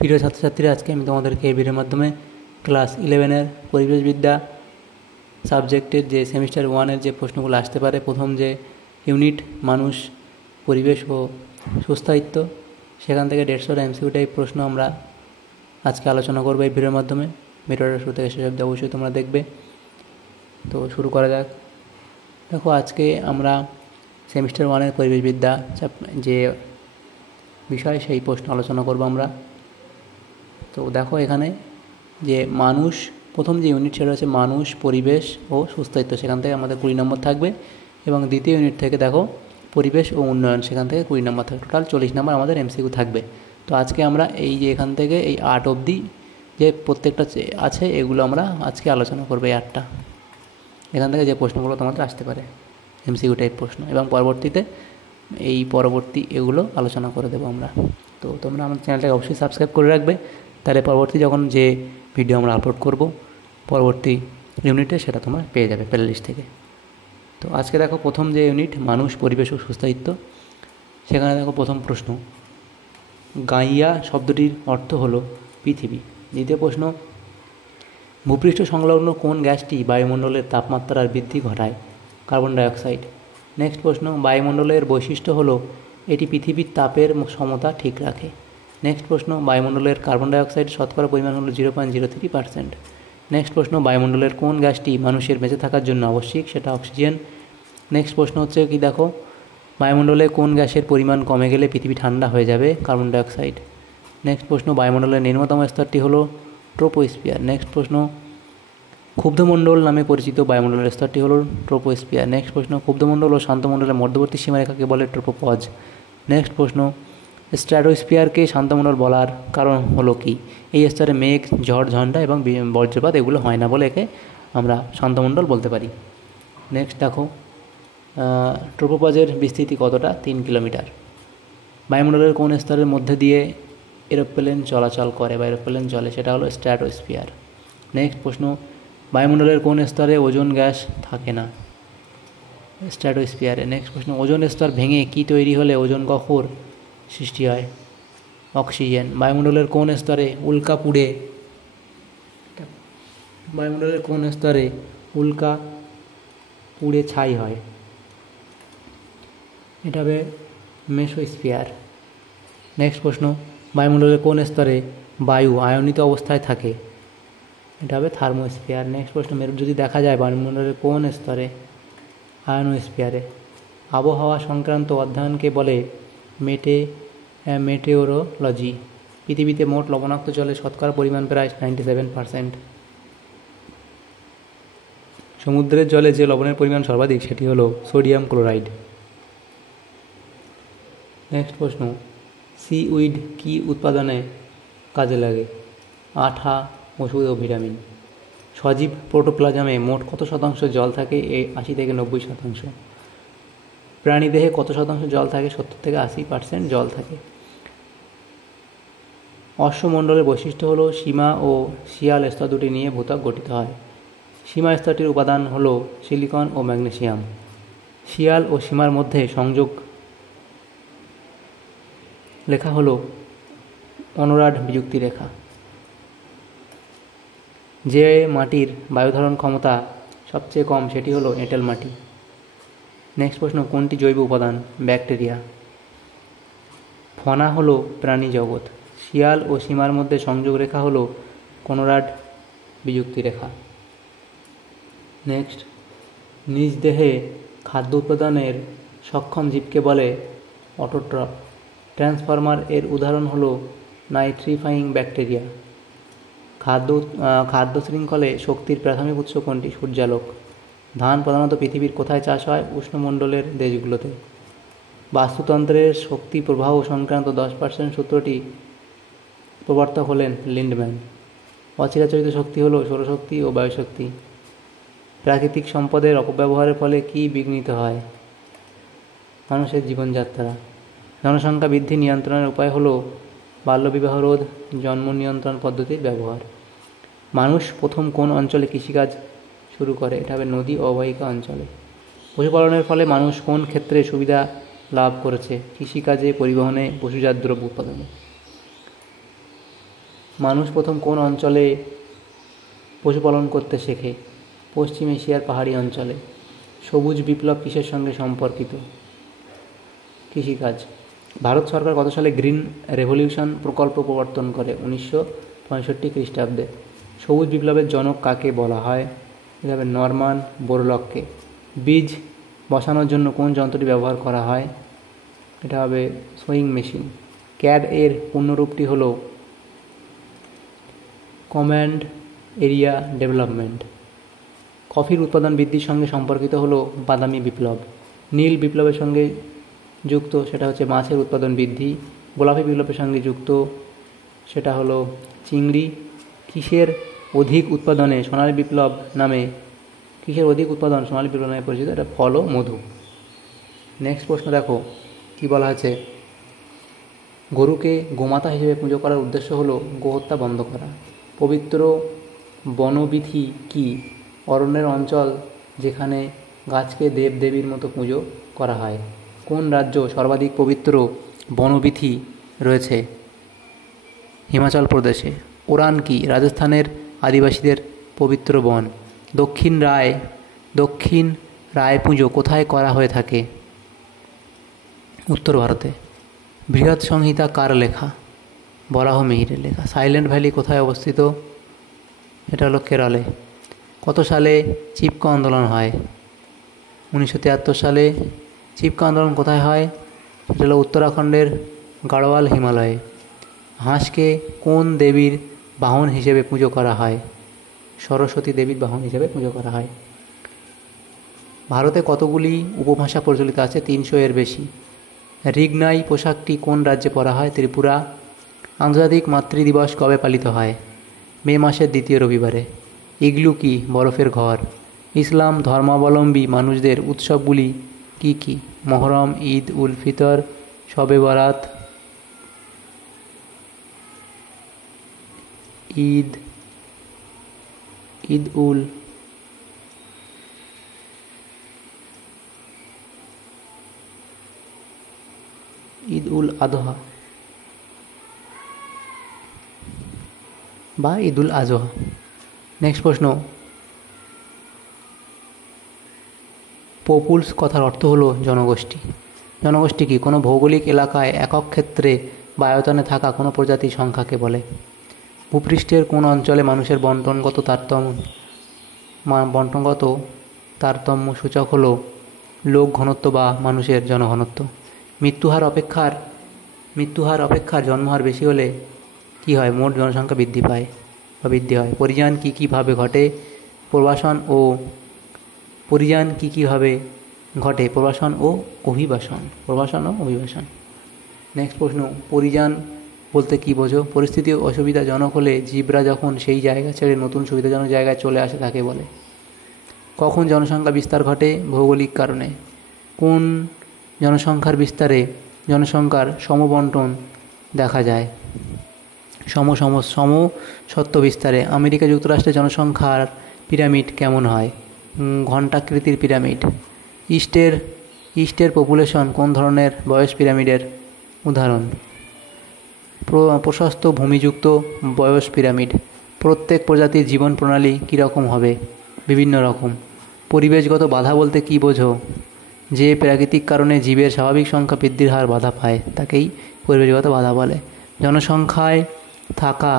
প্রিয় ছাত্রছাত্রীরা, আজকে আমি তোমাদেরকে এই ভিডিওর মাধ্যমে ক্লাস 11-এর পরিবেশবিদ্যা সাবজেক্টের যে সেমিস্টার 1-এর যে প্রশ্নগুলো আসতে পারে, প্রথম যে ইউনিট মানুষ, পরিবেশ ও সুস্থায়িত্ব, সেখান থেকে 150টা MCQ টাইপ প্রশ্ন আমরা আজকে আলোচনা করবো এই ভিডিওর মাধ্যমে। ভিডিওটা শুরু থেকে শেষ অবধি অবশ্যই তোমরা দেখবে। তো শুরু করা যাক। দেখো, আজকে আমরা সেমিস্টার 1-এর পরিবেশবিদ্যা যে বিষয়, সেই প্রশ্ন আলোচনা করব আমরা। তো দেখো, এখানে যে মানুষ, প্রথম যে ইউনিট সেটা হচ্ছে মানুষ, পরিবেশ ও সুস্থায়িত্ব, সেখান থেকে আমাদের 20 নম্বর থাকবে। এবং দ্বিতীয় ইউনিট থেকে দেখো পরিবেশ ও উন্নয়ন, সেখান থেকে 20 নম্বর থাকবে। টোটাল 40 নম্বর আমাদের MCQ থাকবে। তো আজকে আমরা এই যে এখান থেকে এই 8 অবধি যে প্রত্যেকটা আছে, এগুলো আমরা আজকে আলোচনা করবো। এই 8টা এখান থেকে যে প্রশ্নগুলো তোমাদের আসতে পারে, MCQ টাইপ প্রশ্ন, এবং পরবর্তীতে পরবর্তী এগুলো আলোচনা করে দেবো আমরা। তো তোমরা আমাদের চ্যানেলটাকে অবশ্যই সাবস্ক্রাইব করে রাখবে, তাহলে পরবর্তী যখন যে ভিডিও আমরা আপলোড করব পরবর্তী ইউনিটে, সেটা তোমরা পেয়ে যাবে প্লে লিস্ট থেকে। তো আজকে দেখো প্রথম যে ইউনিট মানুষ, পরিবেশ ও সুস্থায়িত্ব, সেখানে দেখো প্রথম প্রশ্ন, গাইয়া শব্দটির অর্থ হলো পৃথিবী। দ্বিতীয় প্রশ্ন, ভূপৃষ্ঠ সংলগ্ন কোন গ্যাসটি বায়ুমণ্ডলের তাপমাত্রার বৃদ্ধি ঘটায়? Carbon dioxide. নেক্সট প্রশ্ন, বায়ুমণ্ডলের বৈশিষ্ট্য হলো এটি পৃথিবীর তাপের সমতা ঠিক রাখে। নেক্সট প্রশ্ন, বায়ুমণ্ডলের কার্বন ডাইঅক্সাইড শতকরা পরিমাণ হলো 0.03%। নেক্সট প্রশ্ন, বায়ুমণ্ডলের কোন গ্যাসটি মানুষের বেঁচে থাকার জন্য আবশ্যিক? সেটা অক্সিজেন। নেক্সট প্রশ্ন হচ্ছে কি, দেখো, বায়ুমণ্ডলে কোন গ্যাসের পরিমাণ কমে গেলে পৃথিবী ঠান্ডা হয়ে যাবে? Carbon dioxide. নেক্সট প্রশ্ন, বায়ুমণ্ডলের নিম্নতম স্তরটি হলো ট্রোপোস্ফিয়ার। নেক্সট প্রশ্ন, ক্ষুব্ধমণ্ডল নামে পরিচিত বায়ুমণ্ডলের স্তরটি হলো ট্রোপোস্ফিয়ার। নেক্সট প্রশ্ন, ক্ষুব্ধমণ্ডল ও শান্তমণ্ডলের মধ্যবর্তী সীমারেখাকে বলে ট্রোপোপজ। নেক্সট প্রশ্ন, স্ট্র্যাটোস্ফিয়ারকে শান্তমণ্ডল বলার কারণ হলো কি? এই স্তরে মেঘ, ঝড়, ঝঞ্ঝা এবং বজ্রপাত এগুলো হয় না বলে একে আমরা শান্তমণ্ডল বলতে পারি। নেক্সট দেখো, ট্রোপোপজের বিস্তৃতি কতটা? 3 কিলোমিটার। বায়ুমণ্ডলের কোন স্তরের মধ্যে দিয়ে এরোপ্লেন চলাচল করে বা এরোপ্লেন চলে? সেটা হলো স্ট্র্যাটোস্ফিয়ার। নেক্সট প্রশ্ন, বায়ুমণ্ডলের কোন স্তরে ওজোন গ্যাস থাকে না? স্ট্র্যাটোস্ফিয়ারে। নেক্সট প্রশ্ন, ওজোন স্তর ভেঙে কি তৈরি হলে ওজোন গহ্বর সৃষ্টি হয়? অক্সিজেন। বায়ুমণ্ডলের কোন স্তরে উল্কা পুড়ে ছাই হয়? এটা হবে মেসোস্ফিয়ার। নেক্সট প্রশ্ন, বায়ুমণ্ডলের কোন স্তরে বায়ু আয়নিত অবস্থায় থাকে? এটা হবে থার্মোস্ফিয়ার। নেক্সট প্রশ্ন, মেরু যদি দেখা যায় বায়ুমণ্ডলের কোন স্তরে? আয়নোস্ফিয়ারে। আবহাওয়া সংক্রান্ত অধ্যয়নকে বলে মেটেওরোলজি। পৃথিবীতে মোট লবণাক্ত জলের শতকরা পরিমাণ প্রায় 97%। সমুদ্রের জলে যে লবণের পরিমাণ সর্বাধিক সেটি হলো সোডিয়াম ক্লোরাইড। নেক্সট প্রশ্ন, সিউইড কি উৎপাদনে কাজে লাগে? আঠা, ওষুধ ও ভিটামিন। সজীব প্রোটোপ্লাজমে মোট কত শতাংশ জল থাকে? 80 থেকে 90%। প্রাণীদেহে কত শতাংশ জল থাকে? 70 থেকে 80% জল থাকে। অশ্বমণ্ডলের বৈশিষ্ট্য হলো সীমা ও শিয়াল স্তর দুটি নিয়ে ভূত্বক গঠিত হয়। সীমা স্তরটির উপাদান হলো সিলিকন ও ম্যাগনেসিয়াম। শিয়াল ও সীমার মধ্যে সংযোগ লেখা হলো অনুরাড বিযুক্তি রেখা। যে মাটির বায়ুধারণ ক্ষমতা সবচেয়ে কম সেটি হলো এঁটেল মাটি। নেক্সট প্রশ্ন, কোনটি জৈব উপাদান? ব্যাকটেরিয়া। ফনা হলো প্রাণী জগৎ। শিয়াল ও সীমার মধ্যে সংযোগ রেখা হলো কনরাড বিযুক্তি রেখা। নেক্সট, নিজ দেহে খাদ্য উৎপাদনের সক্ষম জীবকে বলে অটোট্রফ। ট্রান্সফর্মার এর উদাহরণ হলো নাইট্রিফাইং ব্যাকটেরিয়া। খাদ্য শৃঙ্খলে শক্তির প্রাথমিক উৎস কোনটি? সূর্যালোক। ধান প্রধানত পৃথিবীর কোথায় চাষ হয়? উষ্ণমণ্ডলের দেশগুলোতে। বাস্তুতন্ত্রের শক্তি প্রবাহ সংক্রান্ত 10% সূত্রটি প্রবর্তক হলেন লিন্ডম্যান। অচিরাচরিত শক্তি হলো সৌরশক্তি ও বায়ুশক্তি। প্রাকৃতিক সম্পদের অপব্যবহারের ফলে কি বিঘ্নিত হয়? মানুষের জীবনযাত্রা। জনসংখ্যা বৃদ্ধি নিয়ন্ত্রণের উপায় হলো বাল্যবিবাহ রোধ, জন্ম নিয়ন্ত্রণ পদ্ধতির ব্যবহার। মানুষ প্রথম কোন অঞ্চলে কৃষিকাজ শুরু করে? এটা হবে নদী অববাহিকা অঞ্চলে। পশুপালনের ফলে মানুষ কোন ক্ষেত্রে সুবিধা লাভ করেছে? কৃষিকাজে, পরিবহনে, পশুজাত দ্রব্য উৎপাদনে। মানুষ প্রথম কোন অঞ্চলে পশুপালন করতে শেখে? পশ্চিম এশিয়ার পাহাড়ি অঞ্চলে। সবুজ বিপ্লব কিসের সঙ্গে সম্পর্কিত? কৃষিকাজ। ভারত সরকার কত সালে গ্রিন রেভলিউশন প্রকল্প প্রবর্তন করে? 1965 খ্রিস্টাব্দে। সবুজ বিপ্লবের জনক কাকে বলা হয়? এটা হবে নরমান বোরলককে। বীজ বসানোর জন্য কোন যন্ত্রটি ব্যবহার করা হয়? এটা হবে সোয়িং মেশিন। ক্যাড এর পূর্ণরূপটি হলো কমান্ড এরিয়া ডেভেলপমেন্ট। কফির উৎপাদন বৃদ্ধির সঙ্গে সম্পর্কিত হলো বাদামি বিপ্লব। নীল বিপ্লবের সঙ্গে যুক্ত সেটা হচ্ছে মাছের উৎপাদন বৃদ্ধি। গোলাপি বিপ্লবের সঙ্গে যুক্ত সেটা হলো চিংড়ি। কিসের অধিক উৎপাদনে সোনালী বিপ্লব নামে পরিচিত? এটা ফল ও মধু। নেক্সট প্রশ্ন দেখো কি বলা আছে। গরুকে গোমাতা হিসেবে পুজো করার উদ্দেশ্য হলো গোহত্যা বন্ধ করা। পবিত্র বনবিথি কি? অরণ্যের অঞ্চল যেখানে গাছকে দেব দেবীর মতো পুজো করা হয়। কোন রাজ্য সর্বাধিক পবিত্র বনবিথি রয়েছে? হিমাচল প্রদেশে। ওরান কি? রাজস্থানের আদিবাসীদের পবিত্র বন। দক্ষিণ রায় পুজো কোথায় করা হয়ে থাকে? উত্তর ভারতে। বৃহৎ সংহিতা কার লেখা? বরাহ মিহিরের লেখা। সাইলেন্ট ভ্যালি কোথায় অবস্থিত? এটা হলো কেরলে। কত সালে চিপকো আন্দোলন হয়? 1973 সালে। চিপকো আন্দোলন কোথায় হয়? এটা হলো উত্তরাখণ্ডের গাড়োয়াল হিমালয়ে। হাঁসকে কোন দেবীর বাহন হিসেবে পুজো করা হয়? সরস্বতী দেবীর বাহন হিসেবে পুজো করা হয়। ভারতে কতগুলি উপভাষা প্রচলিত আছে? 300 এর বেশি। রিগনাই পোশাকটি কোন রাজ্যে পরা হয়? ত্রিপুরা। আন্তর্জাতিক মাতৃদিবস কবে পালিত হয়? মে মাসের দ্বিতীয় রবিবারে। ইগলু কি? বরফের ঘর। ইসলাম ধর্মাবলম্বী মানুষদের উৎসবগুলি কি কি? মহরম, ঈদ উল ফিতর, শবে বরাত। ঈদ উল আদহা বা ঈদ উল আজহা। নেক্সট প্রশ্ন। পপুলস কথার অর্থ হলো জনগোষ্ঠী। জনগোষ্ঠী কি? কোনো ভৌগোলিক এলাকায় একক ক্ষেত্রে বা আয়তনে থাকা কোনো প্রজাতির সংখ্যাকে বলে। ভূপৃষ্ঠের কোন অঞ্চলে মানুষের বন্টনগত তারতম্য সূচক হলো লোক ঘনত্ব বা মানুষের জনঘনত্ব। মৃত্যুহার অপেক্ষার জন্মহার বেশি হলে কি হয়? মোট জনসংখ্যা বৃদ্ধি হয়। পরিযান কি কিভাবে ঘটে? প্রবাসন ও অভিবাসন। নেক্সট প্রশ্ন। পরিযান বলতে কি বোঝো? পরিস্থিতি অসুবিধাজনক হলে জীবরা যখন সেই জায়গা ছেড়ে নতুন সুবিধাজনক জায়গায় চলে আসে তাকে বলে। কখন জনসংখ্যা বিস্তার ঘটে? ভৌগোলিক কারণে। কোন জনসংখ্যার বিস্তারে জনসংখ্যার সমবন্টন দেখা যায়? সমসত্ব বিস্তারে। আমেরিকা যুক্তরাষ্ট্রের জনসংখ্যার পিরামিড কেমন হয়? ঘণ্টাকৃতির পিরামিড। ইস্টের পপুলেশন কোন ধরনের বয়স পিরামিডের উদাহরণ? প্রশস্ত ভূমিযুক্ত বয়স পিরামিড। প্রত্যেক প্রজাতির জীবন প্রণালী কীরকম হবে? বিভিন্ন রকম। পরিবেশগত বাধা বলতে কি বোঝো? যে প্রাকৃতিক কারণে জীবের স্বাভাবিক সংখ্যা বৃদ্ধির হার বাধা পায় তাকেই পরিবেশগত বাধা বলে। জনসংখ্যায় থাকা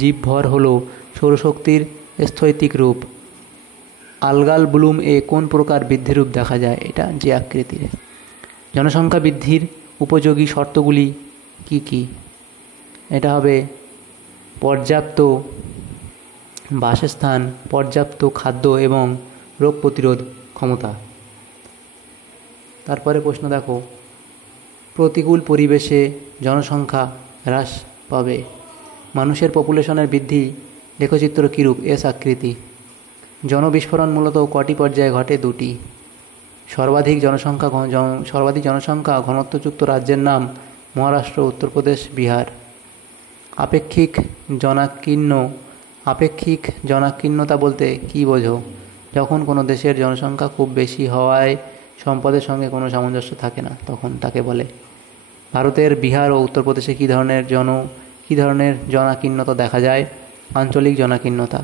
জীবভর হলো সৌরশক্তির স্থৈতিক রূপ। আলগাল ব্লুম এ কোন প্রকার বৃদ্ধিরূপ দেখা যায়? এটা যে আকৃতির। জনসংখ্যা বৃদ্ধির উপযোগী শর্তগুলি কি কি? এটা হবে পর্যাপ্ত বাসস্থান, পর্যাপ্ত খাদ্য এবং রোগ প্রতিরোধ ক্ষমতা। তারপরে প্রশ্ন দেখো। প্রতিকূল পরিবেশে জনসংখ্যা হ্রাস পাবে। মানুষের পপুলেশনের বৃদ্ধি লেখচিত্র কীরূপ? এস আকৃতি। জনবিস্ফোরণ মূলত কটি পর্যায়ে ঘটে? 2টি। সর্বাধিক জনসংখ্যা ঘনত্বযুক্ত রাজ্যের নাম? মহারাষ্ট্র, উত্তরপ্রদেশ, বিহার। আপেক্ষিক জনাকীর্ণতা বলতে কি বোঝো? যখন কোনো দেশের জনসংখ্যা খুব বেশি হওয়ায় সম্পদের সঙ্গে কোনো সামঞ্জস্য থাকে না তখন তাকে বলে। ভারতের বিহার ও উত্তরপ্রদেশে কী ধরনের কী ধরনের জনাকীর্ণতা দেখা যায়? আঞ্চলিক জনাকীর্ণতা।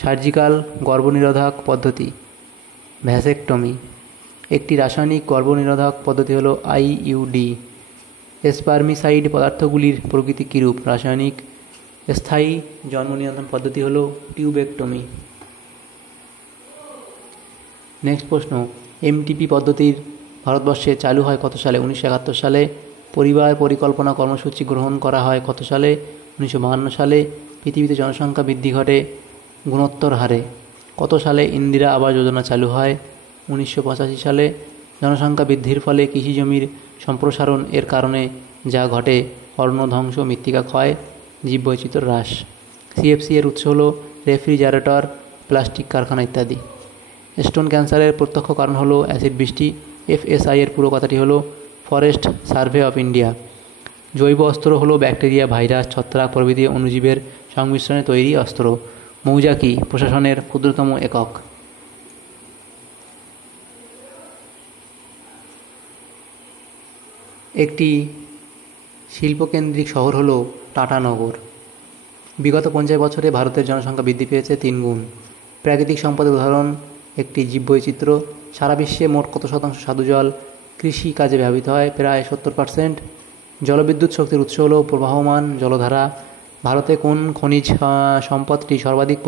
সার্জিক্যাল গর্ভনিরোধক পদ্ধতি ভ্যাসেকটমি। একটি রাসায়নিক গর্ভনিরোধক পদ্ধতি হলো আইইউডি। স্পার্মিসাইড পদার্থগুলির প্রকৃতি কীরূপ? রাসায়নিক। স্থায়ী জন্ম নিয়ন্ত্রণ পদ্ধতি হলো টিউবেকটমি। নেক্সট প্রশ্ন, এমটিপি পদ্ধতির ভারতবর্ষে চালু হয় কত সালে? 1971 সালে। পরিবার পরিকল্পনা কর্মসূচি গ্রহণ করা হয় কত সালে? 1952 সালে। পৃথিবীতে জনসংখ্যা বৃদ্ধি ঘটে গুণোত্তর হারে কত সালে? ইন্দিরা আবাস যোজনা চালু হয় 1985 সালে। জনসংখ্যা বৃদ্ধির ফলে কৃষি জমির সম্প্রসারণ এর কারণে যা ঘটে অরণ্য ধ্বংস, মৃত্তিকা ক্ষয়, জীববৈচিত্র্য হ্রাস। সিএফসি এর উৎস হলো রেফ্রিজারেটর, প্লাস্টিক কারখানা ইত্যাদি। স্টোন ক্যান্সারের প্রত্যক্ষ কারণ হলো অ্যাসিড বৃষ্টি। এফএসআই এর পুরো কথাটি হলো ফরেস্ট সার্ভে অফ ইন্ডিয়া। জৈব অস্ত্র হলো ব্যাকটেরিয়া, ভাইরাস, ছত্রাক প্রভৃতি অণুজীবের সংমিশ্রণে তৈরি অস্ত্র। মৌচাকি প্রশাসনের ক্ষুদ্রতম একক। একটি শিল্পকেন্দ্রিক শহর হলো টাটানগর। বিগত 50 বছরে ভারতের জনসংখ্যা বৃদ্ধি পেয়েছে 3 গুণ। প্রাকৃতিক সম্পদের উদাহরণ একটি জীববৈচিত্র্য। সারা বিশ্বে মোট কত শতাংশ স্বাদু জল কৃষি কাজে ব্যবহৃত হয়? প্রায় 70%। জলবিদ্যুৎ শক্তির উৎস হলো প্রবাহমান জলধারা। ভারতে কোন খনিজ সম্পদটি সর্বাধিক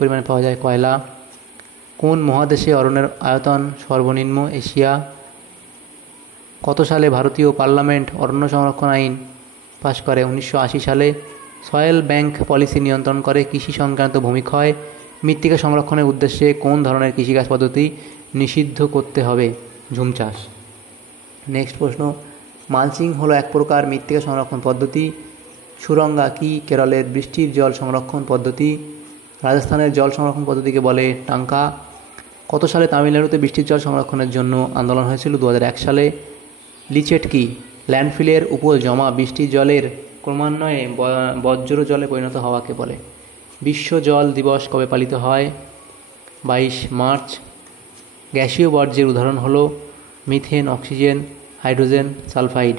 পরিমাণে পাওয়া যায়? কয়লা। কোন মহাদেশে অরণ্যের আয়তন সর্বনিম্ন? এশিয়া। কত সালে ভারতীয় পার্লামেন্ট অরণ্য সংরক্ষণ আইন পাশ করে? 1980 সালে। সয়েল ব্যাংক পলিসি নিয়ন্ত্রণ করে কৃষি সংক্রান্ত ভূমিক্ষয়। মৃত্তিকা সংরক্ষণের উদ্দেশ্যে কোন ধরনের কৃষিকাজ পদ্ধতি নিষিদ্ধ করতে হবে? ঝুম চাষ। নেক্সট প্রশ্ন, মালচিং হলো এক প্রকার মৃত্তিকা সংরক্ষণ পদ্ধতি। সুরঙ্গা কি কেরলের বৃষ্টির জল সংরক্ষণ পদ্ধতি? রাজস্থানের জল সংরক্ষণ পদ্ধতিকে বলে টাঙ্কা। কত সালে তামিলনাড়ুতে বৃষ্টির জল সংরক্ষণের জন্য আন্দোলন হয়েছিল? 2001 সালে। লিচেট কি? ল্যান্ডফিলের উপর জমা বৃষ্টির জলের ক্রমান্বয়ে বজ্র জলে পরিণত হওয়াকে বলে। বিশ্ব জল দিবস কবে পালিত হয়? 22 মার্চ। গ্যাসীয় বর্জ্যের উদাহরণ হলো মিথেন, অক্সিজেন, হাইড্রোজেন সালফাইড।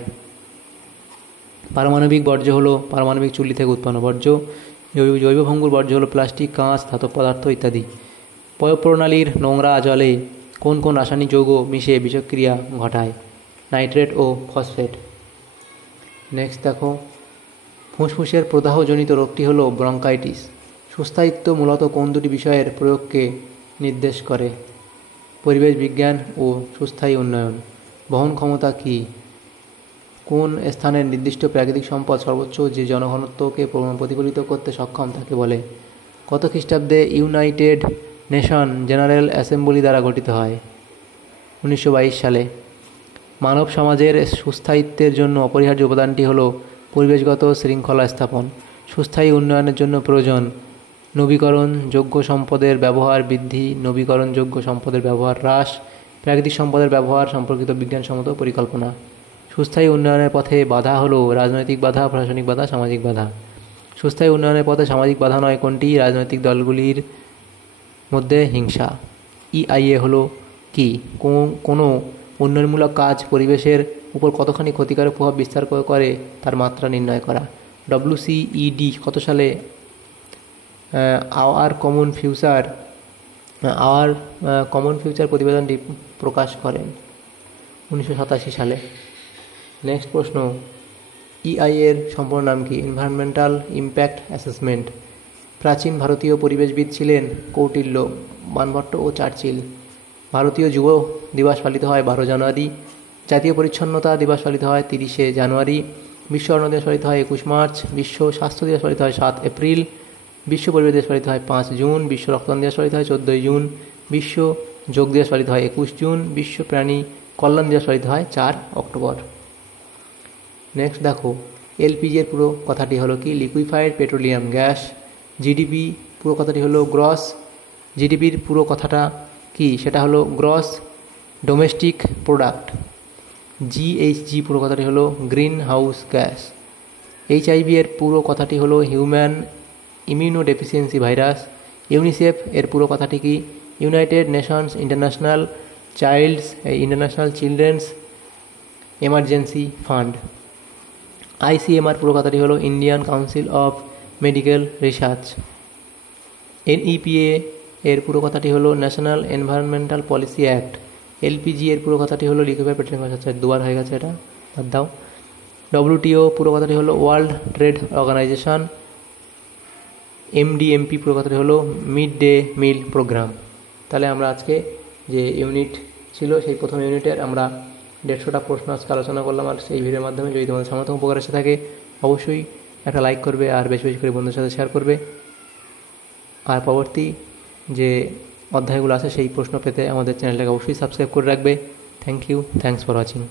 পারমাণবিক বর্জ্য হলো পারমাণবিক চুল্লি থেকে উৎপন্ন বর্জ্য। জৈব ভঙ্গুর বর্জ্য হলো প্লাস্টিক, কাঁচ, ধাতব পদার্থ ইত্যাদি। পয়ঃপ্রণালীর নোংরা জলে কোন কোন রাসায়নিক যৌগ মিশে বিষক্রিয়া ঘটায়? নাইট্রেট ও ফসফেট। নেক্সট দেখো, ফুসফুসের প্রদাহজনিত রোগটি হলো ব্রঙ্কাইটিস। সুস্থায়িত্ব মূলত কোন দুটি বিষয়ের প্রয়োগকে নির্দেশ করে? পরিবেশ বিজ্ঞান ও সুস্থায়ী উন্নয়ন। বহন ক্ষমতা কি? কোন স্থানের নির্দিষ্ট প্রাকৃতিক সম্পদ সর্বোচ্চ যে জনঘনত্বকে প্রতিফলিত করতে সক্ষম তাকে বলে? কত খ্রিস্টাব্দে ইউনাইটেড নেশন জেনারেল অ্যাসেম্বলি দ্বারা গঠিত হয়? 1922 সালে। মানব সমাজের সুস্থায়িত্বের জন্য অপরিহার্য উপাদানটি হল পরিবেশগত শৃঙ্খলা স্থাপন। সুস্থায়ী উন্নয়নের জন্য প্রয়োজন নবীকরণযোগ্য সম্পদের ব্যবহার বৃদ্ধি, নবীকরণযোগ্য সম্পদের ব্যবহার হ্রাস, প্রাকৃতিক সম্পদের ব্যবহার সম্পর্কিত বিজ্ঞানসম্মত পরিকল্পনা। সুস্থায়ী উন্নয়নের পথে বাধা হলো রাজনৈতিক বাধা, প্রশাসনিক বাধা, সামাজিক বাধা। সুস্থায়ী উন্নয়নের পথে সামাজিক বাধা নয় কোনটি? রাজনৈতিক দলগুলির মধ্যে হিংসা। ইআইএ হলো কি? কোনো উন্নয়নমূলক কাজ পরিবেশের উপর কতখানি ক্ষতিকারক প্রভাব বিস্তার করে তার মাত্রা নির্ণয় করা। WCED কত সালে আওয়ার কমন ফিউচার প্রতিবেদনটি প্রকাশ করেন? 1987 সালে। নেক্সট প্রশ্ন, ইআইএর সম্পূর্ণ নাম কি? Environmental impact assessment. প্রাচীন ভারতীয় পরিবেশবিদ ছিলেন কৌটিল্য, বাণভট্ট ও চার্চিল। ভারতীয় যুব দিবস পালিত হয় 12 জানুয়ারি। জাতীয় পরিচ্ছন্নতা দিবস পালিত হয় 30 জানুয়ারি। বিশ্ব অরণ্য দিবস পালিত হয় 21 মার্চ। বিশ্ব স্বাস্থ্য দিবস পালিত হয় 7 এপ্রিল। বিশ্ব পরিবেশ দিবস পালিত হয় 5 জুন। বিশ্ব রক্তদান দিবস পালিত হয় 14 জুন। বিশ্ব যোগ দিবস পালিত হয় 21 জুন। বিশ্ব প্রাণী কল্যাণ দিবস পালিত হয় 4 অক্টোবর। নেক্সট দেখো, এলপিজি এর পুরো কথাটি হলো কি? Liquefied petroleum gas. জিডিপি পুরো কথাটি হলো গ্রস। জিডিপির পুরো কথাটা কি? সেটা হলো গ্রস ডোমেস্টিক প্রোডাক্ট। জিএইচজি পুরো কথাটি হলো গ্রিন হাউস গ্যাস। এইচআইভি এর পুরো কথাটি হলো হিউম্যান ইমিউনোডেফিসিয়েন্সি ভাইরাস। ইউনিসেফ এর পুরো কথাটি কি? United Nations international children's emergency fund. ICMR পুরো কথাটি হলো Indian council of medical research. NEPA এর পুরো কথাটি হলো national environmental policy act. LPG এর পুরো কথাটি হলো লিকুইফাইড পেট্রোলিয়াম গ্যাস, আচ্ছা দুবার হয়ে গেছে এটা, বাদ দাও। WTO পুরো কথাটি হলো ওয়ার্ল্ড ট্রেড অর্গানাইজেশন। MDMP পুরো কথাটি হলো মিড ডে মিল প্রোগ্রাম। তাহলে আমরা আজকে যে ইউনিট ছিল সেই প্রথম ইউনিটের আমরা 150টা প্রশ্ন আজকে আলোচনা করলাম। আর এই ভিডিওর মাধ্যমে যদি তোমাদের সামর্থ্য উপকার এসে থাকে অবশ্যই একটা লাইক করবে আর বেশি বেশি করে বন্ধুদের সাথে শেয়ার করবে। আর পরবর্তী যে অধ্যায়গুলো আছে সেই প্রশ্ন পেতে আমাদের চ্যানেলটাকে অবশ্যই সাবস্ক্রাইব করে রাখবে। Thank you, thanks for watching.